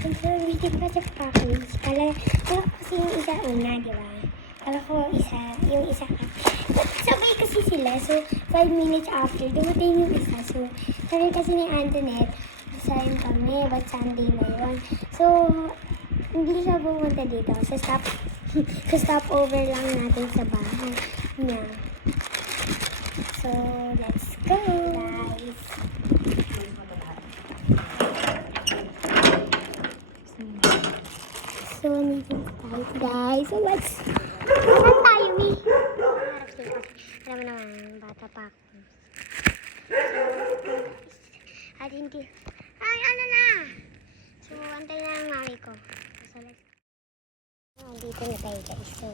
Hindi pa siya package. Kala ko kasi yung isa una, di ba? Kala ko yung isa ka. Sabay kasi sila. So, 5 minutes after, dumating yung isa. So, sabi kasi ni Antoinette, design kami, but Sunday na yun. So, hindi siya pumunta dito. So, stop over lang natin sa bahay niya. So, let's go, guys. So, nandito tayo, guys. So, saan tayo, Mi? Alam mo naman, bata pa ako. At hindi, ano na? So, antay na ang mami ko. So, let's go. Dito na tayo, guys. So,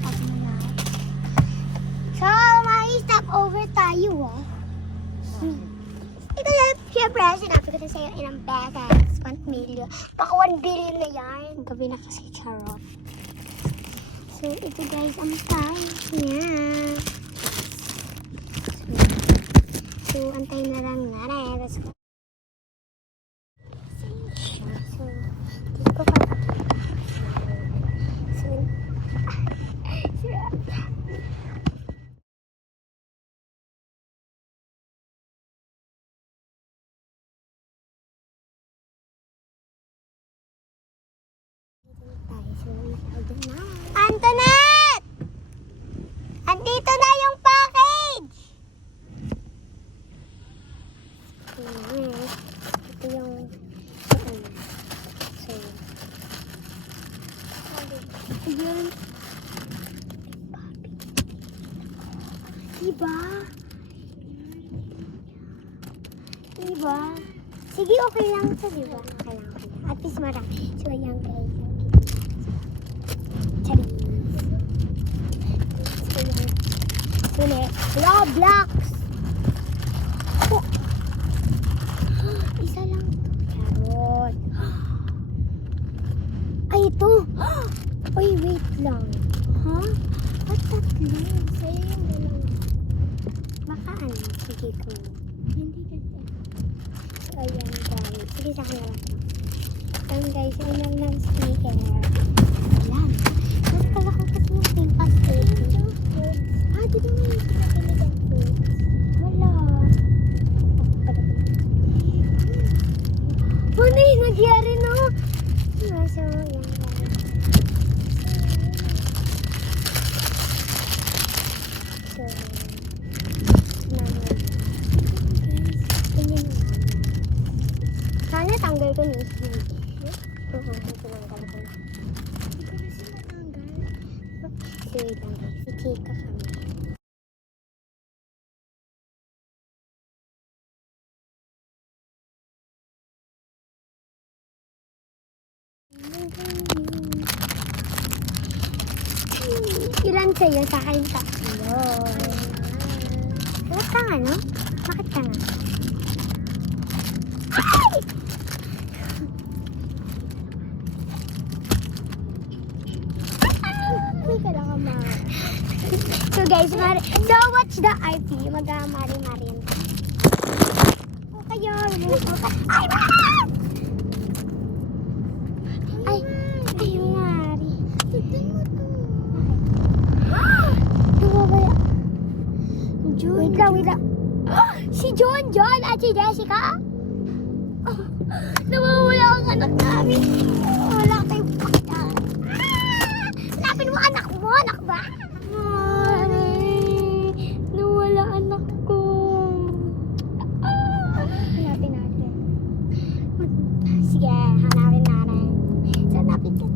up na. So, stop over tayo, ah. Ito na, syempre, sinabi ko na sa'yo, ilang beses, 1 million. Baka 1 billion na yan. Gabi na kasi charot. So, ito guys, ang price niya. So, antay na lang natin. Let's go. So, dito ko pa. So, Antoinette! Andito na yung package! Ito yung so yun. Diba? Diba? Sige, okay lang ito, diba? Okay lang. At least marami. So, ayan guys. Roblox! Oh. Isa lang to. Charot. Ay, ito. Ay, wait lang. Ha? Ba't tatlo? Sa'yo yung dalawa. Baka ano? Sige ko. Hindi kasi. So, ayan guys. Sige sa akin na lang. Ayan guys, yun lang ng sneaker. Ayan. Mas kala ko kasi yung pink pastel. Ah, dito nga yung pinapili ng fruits. Wala. Ano yung nagyari, no? So, yan guys. So, naman. Tingin mo. Sana tanggal ko ni Smith. Oo, tinanggal ko na. Hindi ko na sila tanggal. So, wait lang guys. Chika kami. Ilan sa'yo? Sa akin tatlo. Bakit ka nga, no? Bakit ka nga? Ay! Uy, ka lang ka, So guys, so watch the RP. Mag-mari-mari yan. O kayo, ay, ay, ay, mari. Tignan mo to. Nawawala. Wait lang. Si John at si Jessica? Nawawala ang anak namin. Wala tayong pakita. Lapin mo anak mo, anak ba? Nawala anak ko. Hanapin natin. Sige, hanapin natin. So, hanapin ka.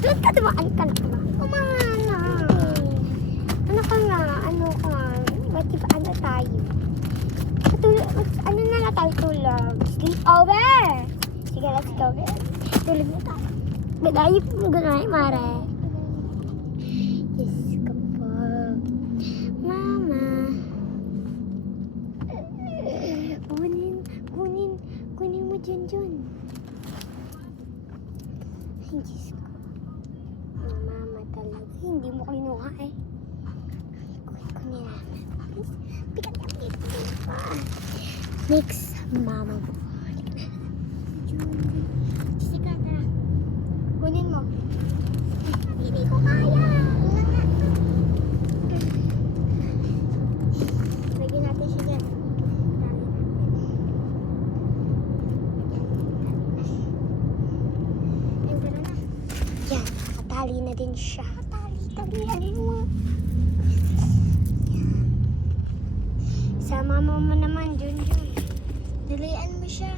Doon ka dumaan ka na. Umana. Ano ka nga? What if ano tayo? Ano na tayo tulog? Sleep over! Sige, let's go. Tulog na tayo. Ganay, Mare. Yes, ka po. Mama. Kunin mo dyan. Ay, Diyos ko. Mama talaga. Hindi mo kinuha eh. Kunin na. Next, mama mo. Jessica, tara. Kunin mo. Hindi ko kaya. Lagyan natin siya dyan. Yan, nakatali na din siya. Talian mo. Yan. Sama mo naman, Junjun. Dalian mo siya.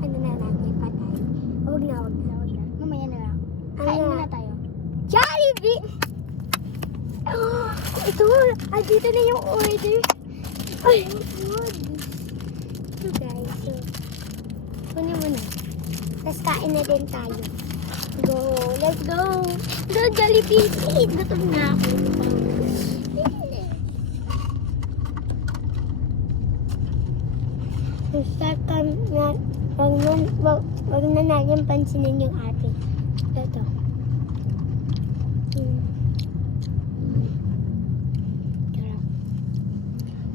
Ano na lang, patay. Huwag na. Mamaya na lang. Kain muna tayo. Jollibee! Oh, ito, dito na yung order. Ay, good. So guys, so, kunin mo na. Tapos kain na din tayo. Go, let's go. Go, Jollibee. Gutom na ako. Start na, wag na natin pansinin yung ate. Ito.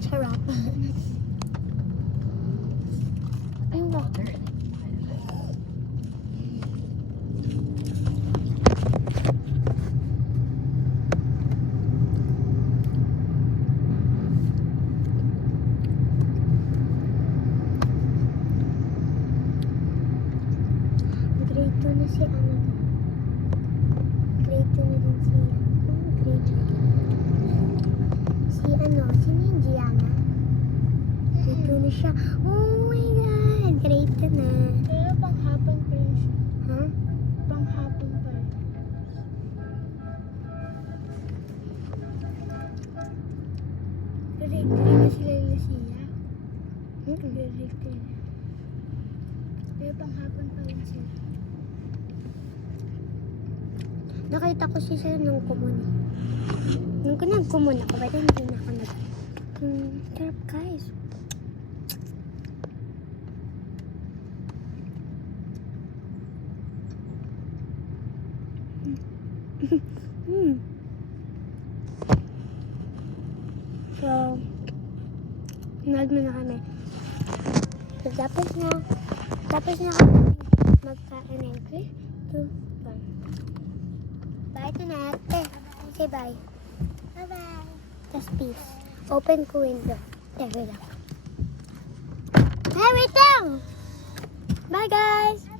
Sarap. Ayun ba? Grade 2 na si ano. Grade 2 na din si grade 2. Si ano, sino yung Gianna? Grade 2 na siya. Oh my God! Grade 2 na. Pero panghapon pa yun siya. Ha? Panghapon pa yun. Grade 3 na sila Lucia. Grade 3 na. Pero panghapon pa yun sila. Nakita ko si sir nung kumuna. Nung nagkumuna ako, ba't hindi na ako nag... Sarap guys. So, nag na kami. So, tapos na kami magkain. 3, 2, 1. Bye to ate. Say bye. Bye-bye. Just peace. Open ko window. There, wait lang. Hey, wait lang! Bye, guys!